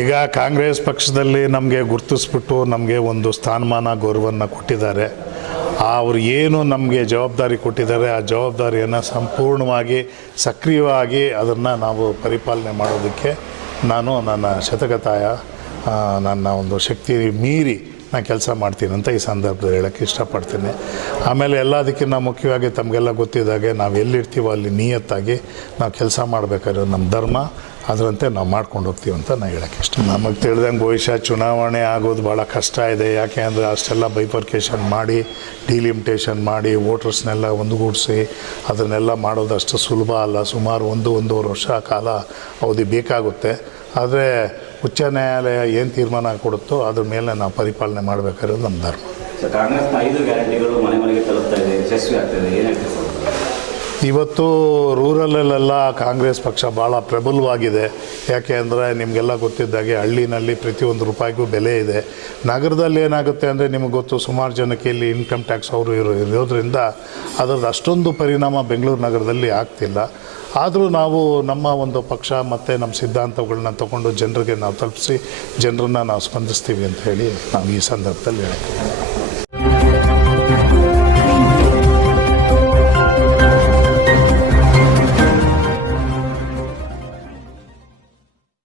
ಈಗ ಕಾಂಗ್ರೆಸ್ ಪಕ್ಷದಲ್ಲಿ ನಮಗೆ ಗುರುತಿಸ್ಬಿಟ್ಟು ನಮಗೆ ಒಂದು ಸ್ಥಾನಮಾನ ಗೌರವವನ್ನು ಕೊಟ್ಟಿದ್ದಾರೆ. ಅವರು ಏನು ನಮಗೆ ಜವಾಬ್ದಾರಿ ಕೊಟ್ಟಿದ್ದಾರೆ, ಆ ಜವಾಬ್ದಾರಿಯನ್ನು ಸಂಪೂರ್ಣವಾಗಿ, ಸಕ್ರಿಯವಾಗಿ ಅದನ್ನು ನಾವು ಪರಿಪಾಲನೆ ಮಾಡೋದಕ್ಕೆ ನಾನು ನನ್ನ ಶತಕತಾಯ ನನ್ನ ಒಂದು ಶಕ್ತಿ ಮೀರಿ ನಾನು ಕೆಲಸ ಮಾಡ್ತೀನಿ ಅಂತ ಈ ಸಂದರ್ಭದಲ್ಲಿ ಹೇಳೋಕ್ಕೆ ಇಷ್ಟಪಡ್ತೀನಿ. ಆಮೇಲೆ ಎಲ್ಲದಕ್ಕಿಂತ ಮುಖ್ಯವಾಗಿ ತಮಗೆಲ್ಲ ಗೊತ್ತಿದ್ದಾಗೆ ನಾವು ಎಲ್ಲಿರ್ತೀವೋ ಅಲ್ಲಿ ನಿಯತ್ತಾಗಿ ನಾವು ಕೆಲಸ ಮಾಡಬೇಕಾದ್ರೆ ನಮ್ಮ ಧರ್ಮ, ಅದರಂತೆ ನಾವು ಮಾಡ್ಕೊಂಡು ಹೋಗ್ತೀವಿ ಅಂತ ನಾನು ಹೇಳೋಕ್ಕೆ ಇಷ್ಟ. ನಮಗೆ ತಿಳಿದಂಗೆ ಭವಿಷ್ಯ ಚುನಾವಣೆ ಆಗೋದು ಭಾಳ ಕಷ್ಟ ಇದೆ. ಯಾಕೆ ಅಂದರೆ ಅಷ್ಟೆಲ್ಲ ಬೈಪರ್ಕೇಶನ್ ಮಾಡಿ ಡಿಲಿಮಿಟೇಷನ್ ಮಾಡಿ ವೋಟರ್ಸ್ನೆಲ್ಲ ಒಂದುಗೂಡಿಸಿ, ಅದನ್ನೆಲ್ಲ ಮಾಡೋದು ಅಷ್ಟು ಸುಲಭ ಅಲ್ಲ. ಸುಮಾರು ಒಂದು, ಒಂದೂವರೆ ವರ್ಷ ಕಾಲ ಅವಧಿ ಬೇಕಾಗುತ್ತೆ. ಆದರೆ ಉಚ್ಚ ನ್ಯಾಯಾಲಯ ಏನು ತೀರ್ಮಾನ ಕೊಡುತ್ತೋ ಅದ್ರ ಮೇಲೆ ನಾವು ಪರಿಪಾಲನೆ ಮಾಡಬೇಕಾಗಿರೋದು ನಮ್ಮ ಧರ್ಮ. ಕಾಂಗ್ರೆಸ್ನ ಐದು ಗ್ಯಾರಂಟಿಗಳು ಮನೆ ಮನೆಗೆ ತಲುಪ್ತಾ ಇದೆ, ಯಶಸ್ವಿ ಆಗ್ತಿದೆ ಏನು ಹೇಳ್ತೀವಿ ಸರ್? ಇವತ್ತು ರೂರಲಲ್ಲೆಲ್ಲ ಕಾಂಗ್ರೆಸ್ ಪಕ್ಷ ಭಾಳ ಪ್ರಬಲವಾಗಿದೆ. ಯಾಕೆ ಅಂದರೆ ನಿಮಗೆಲ್ಲ ಗೊತ್ತಿದ್ದಾಗೆ ಹಳ್ಳಿನಲ್ಲಿ ಪ್ರತಿಯೊಂದು ರೂಪಾಯಿಗೂ ಬೆಲೆ ಇದೆ. ನಗರದಲ್ಲಿ ಏನಾಗುತ್ತೆ ಅಂದರೆ ನಿಮಗೆ ಗೊತ್ತು ಸುಮಾರು ಜನಕ್ಕೆ ಇಲ್ಲಿ ಇನ್ಕಮ್ ಟ್ಯಾಕ್ಸ್ ಅವರು ಇರೋ ಇರೋದ್ರಿಂದ ಅದರದ್ದು ಅಷ್ಟೊಂದು ಪರಿಣಾಮ ಬೆಂಗಳೂರು ನಗರದಲ್ಲಿ ಆಗ್ತಿಲ್ಲ. ಆದರೂ ನಾವು ನಮ್ಮ ಒಂದು ಪಕ್ಷ ಮತ್ತು ನಮ್ಮ ಸಿದ್ಧಾಂತಗಳನ್ನ ತಗೊಂಡು ಜನರಿಗೆ ನಾವು ತಲುಪಿಸಿ, ಜನರನ್ನ ನಾವು ಸ್ಪಂದಿಸ್ತೀವಿ ಅಂತ ಹೇಳಿ ನಾವು ಈ ಸಂದರ್ಭದಲ್ಲಿ ಹೇಳ್ತೀವಿ